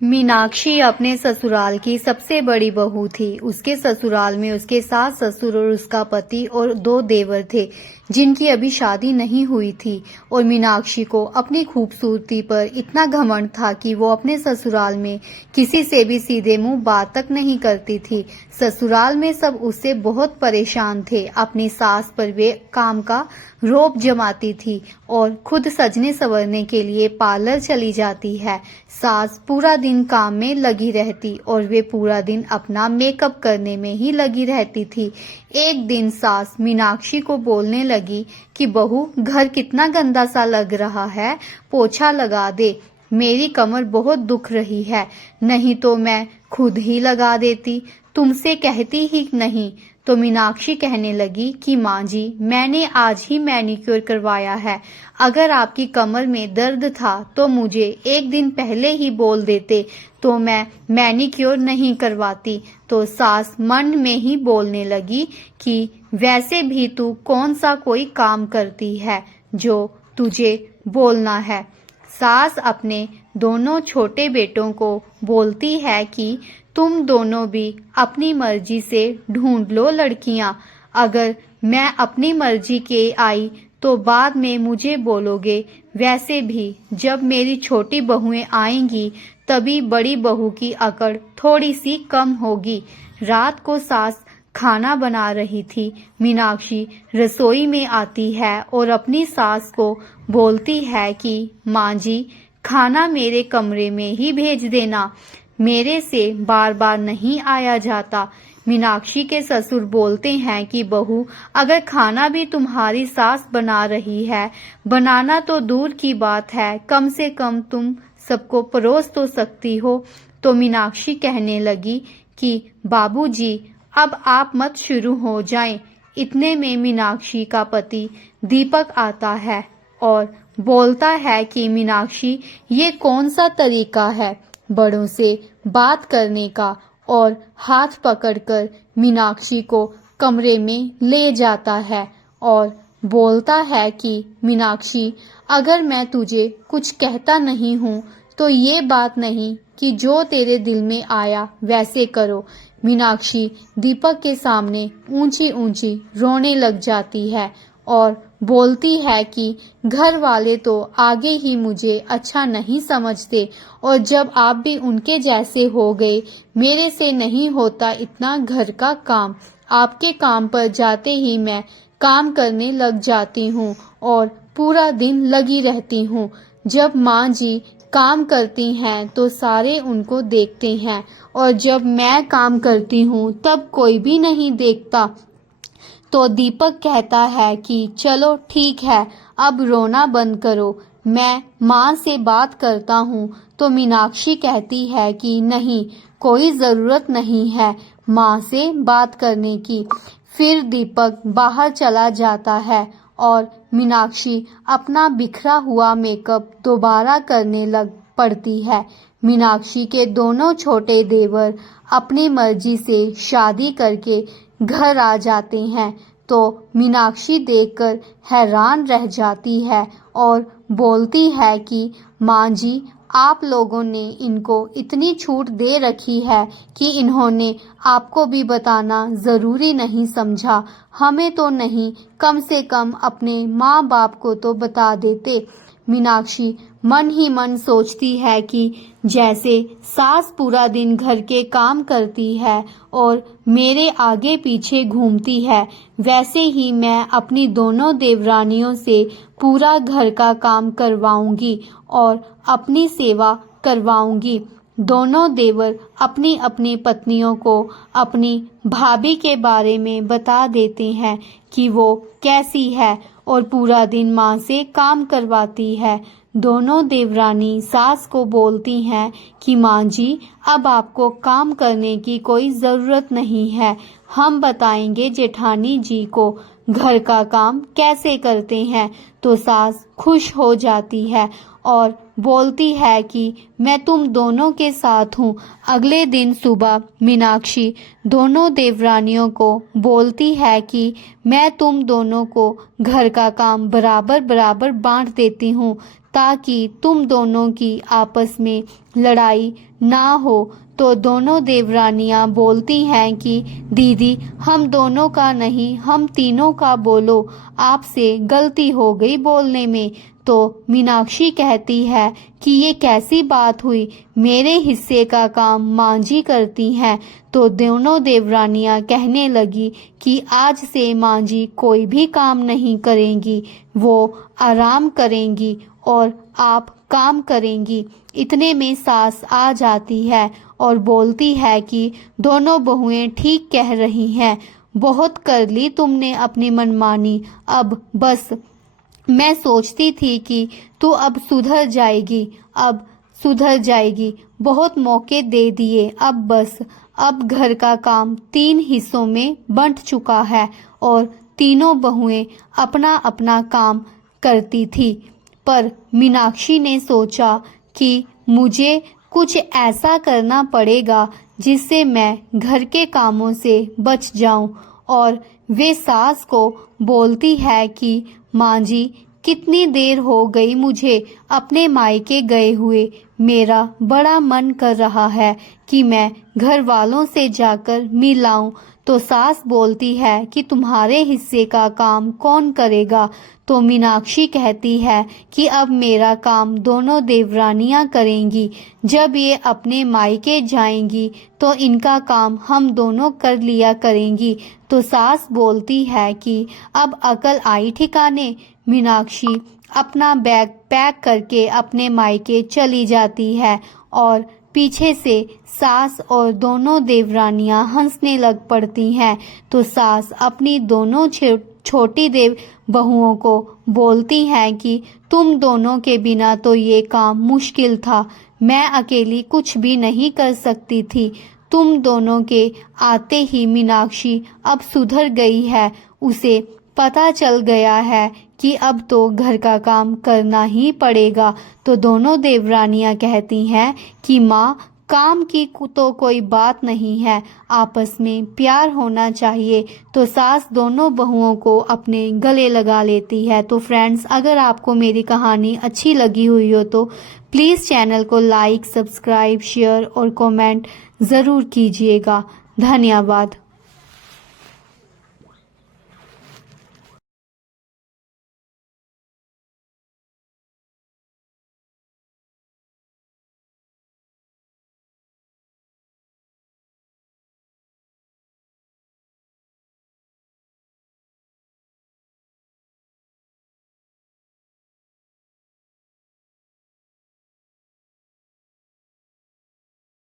मीनाक्षी अपने ससुराल की सबसे बड़ी बहू थी। उसके ससुराल में उसके सास ससुर और उसका पति और 2 देवर थे जिनकी अभी शादी नहीं हुई थी। और मीनाक्षी को अपनी खूबसूरती पर इतना घमंड था कि वो अपने ससुराल में किसी से भी सीधे मुंह बात तक नहीं करती थी। ससुराल में सब उससे बहुत परेशान थे। अपनी सास पर वे काम का रोब जमाती थी और खुद सजने संवरने के लिए पार्लर चली जाती है। सास पूरा दिन काम में लगी रहती और वे पूरा दिन अपना मेकअप करने में ही लगी रहती थी। एक दिन सास मीनाक्षी को बोलने लगी कि बहू, घर कितना गंदा सा लग रहा है, पोछा लगा दे। मेरी कमर बहुत दुख रही है, नहीं तो मैं खुद ही लगा देती, तुमसे कहती ही नहीं। तो मीनाक्षी कहने लगी कि माँ जी, मैंने आज ही मैनिक्योर करवाया है। अगर आपकी कमर में दर्द था तो मुझे एक दिन पहले ही बोल देते तो मैं मैनिक्योर नहीं करवाती। तो सास मन में ही बोलने लगी कि वैसे भी तू कौन सा कोई काम करती है जो तुझे बोलना है। सास अपने दोनों छोटे बेटों को बोलती है कि तुम दोनों भी अपनी मर्जी से ढूंढ लो लड़कियां। अगर मैं अपनी मर्जी के आई तो बाद में मुझे बोलोगे। वैसे भी जब मेरी छोटी बहुएं आएंगी तभी बड़ी बहू की अकड़ थोड़ी सी कम होगी। रात को सास खाना बना रही थी। मीनाक्षी रसोई में आती है और अपनी सास को बोलती है कि माँ जी, खाना मेरे कमरे में ही भेज देना, मेरे से बार बार नहीं आया जाता। मीनाक्षी के ससुर बोलते हैं कि बहू, अगर खाना भी तुम्हारी सास बना रही है, बनाना तो दूर की बात है, कम से कम तुम सबको परोस तो सकती हो। तो मीनाक्षी कहने लगी कि बाबूजी, अब आप मत शुरू हो जाएं। इतने में मीनाक्षी का पति दीपक आता है और बोलता है कि मीनाक्षी, ये कौन सा तरीका है बड़ों से बात करने का, और हाथ पकड़कर मीनाक्षी को कमरे में ले जाता है और बोलता है कि मीनाक्षी, अगर मैं तुझे कुछ कहता नहीं हूँ तो ये बात नहीं कि जो तेरे दिल में आया वैसे करो। मीनाक्षी दीपक के सामने ऊंची ऊंची रोने लग जाती है और बोलती है कि घर वाले तो आगे ही मुझे अच्छा नहीं समझते और जब आप भी उनके जैसे हो गए, मेरे से नहीं होता इतना घर का काम। आपके काम पर जाते ही मैं काम करने लग जाती हूँ और पूरा दिन लगी रहती हूँ। जब माँ जी काम करती हैं तो सारे उनको देखते हैं और जब मैं काम करती हूँ तब कोई भी नहीं देखता। तो दीपक कहता है कि चलो ठीक है, अब रोना बंद करो, मैं माँ से बात करता हूँ। तो मीनाक्षी कहती है कि नहीं, कोई ज़रूरत नहीं है माँ से बात करने की। फिर दीपक बाहर चला जाता है और मीनाक्षी अपना बिखरा हुआ मेकअप दोबारा करने लग पड़ती है। मीनाक्षी के दोनों छोटे देवर अपनी मर्जी से शादी करके घर आ जाते हैं तो मीनाक्षी देखकर हैरान रह जाती है और बोलती है कि माँ जी, आप लोगों ने इनको इतनी छूट दे रखी है कि इन्होंने आपको भी बताना ज़रूरी नहीं समझा। हमें तो नहीं, कम से कम अपने माँ बाप को तो बता देते। मीनाक्षी मन ही मन सोचती है कि जैसे सास पूरा दिन घर के काम करती है और मेरे आगे पीछे घूमती है, वैसे ही मैं अपनी दोनों देवरानियों से पूरा घर का काम करवाऊंगी और अपनी सेवा करवाऊंगी। दोनों देवर अपनी अपनी पत्नियों को अपनी भाभी के बारे में बता देते हैं कि वो कैसी है और पूरा दिन माँ से काम करवाती है। दोनों देवरानी सास को बोलती हैं कि माँ जी, अब आपको काम करने की कोई ज़रूरत नहीं है, हम बताएंगे जेठानी जी को घर का काम कैसे करते हैं। तो सास खुश हो जाती है और बोलती है कि मैं तुम दोनों के साथ हूँ। अगले दिन सुबह मीनाक्षी दोनों देवरानियों को बोलती है कि मैं तुम दोनों को घर का काम बराबर बराबर बांट देती हूँ ताकि तुम दोनों की आपस में लड़ाई ना हो। तो दोनों देवरानियां बोलती हैं कि दीदी हम दोनों का नहीं, हम तीनों का बोलो, आपसे गलती हो गई बोलने में। तो मीनाक्षी कहती है कि ये कैसी बात हुई, मेरे हिस्से का काम माँ जी करती हैं। तो दोनों देवरानियां कहने लगी कि आज से माँ जी कोई भी काम नहीं करेंगी, वो आराम करेंगी और आप काम करेंगी। इतने में सास आ जाती है और बोलती है कि दोनों बहुएं ठीक कह रही हैं, बहुत कर ली तुमने अपनी मनमानी, अब बस। मैं सोचती थी कि तू अब सुधर जाएगी, अब सुधर जाएगी, बहुत मौके दे दिए, अब बस। अब घर का काम 3 हिस्सों में बंट चुका है और तीनों बहुएं अपना अपना काम करती थी। पर मीनाक्षी ने सोचा कि मुझे कुछ ऐसा करना पड़ेगा जिससे मैं घर के कामों से बच जाऊं। और वे सास को बोलती है कि माँ जी कितनी देर हो गई मुझे अपने मायके गए हुए, मेरा बड़ा मन कर रहा है कि मैं घर वालों से जाकर मिल आऊं। तो सास बोलती है कि तुम्हारे हिस्से का काम कौन करेगा। तो मीनाक्षी कहती है कि अब मेरा काम दोनों देवरानियां करेंगी, जब ये अपने मायके जाएंगी तो इनका काम हम दोनों कर लिया करेंगी। तो सास बोलती है कि अब अकल आई ठिकाने। मीनाक्षी अपना बैग पैक करके अपने मायके चली जाती है और पीछे से सास और दोनों देवरानियां हंसने लग पड़ती हैं। तो सास अपनी दोनों छोटी देव बहुओं को बोलती हैं कि तुम दोनों के बिना तो ये काम मुश्किल था, मैं अकेली कुछ भी नहीं कर सकती थी। तुम दोनों के आते ही मीनाक्षी अब सुधर गई है, उसे पता चल गया है कि अब तो घर का काम करना ही पड़ेगा। तो दोनों देवरानियां कहती हैं कि माँ काम की तो कोई बात नहीं है, आपस में प्यार होना चाहिए। तो सास दोनों बहुओं को अपने गले लगा लेती है। तो फ्रेंड्स, अगर आपको मेरी कहानी अच्छी लगी हुई हो तो प्लीज़ चैनल को लाइक, सब्सक्राइब, शेयर और कमेंट ज़रूर कीजिएगा। धन्यवाद।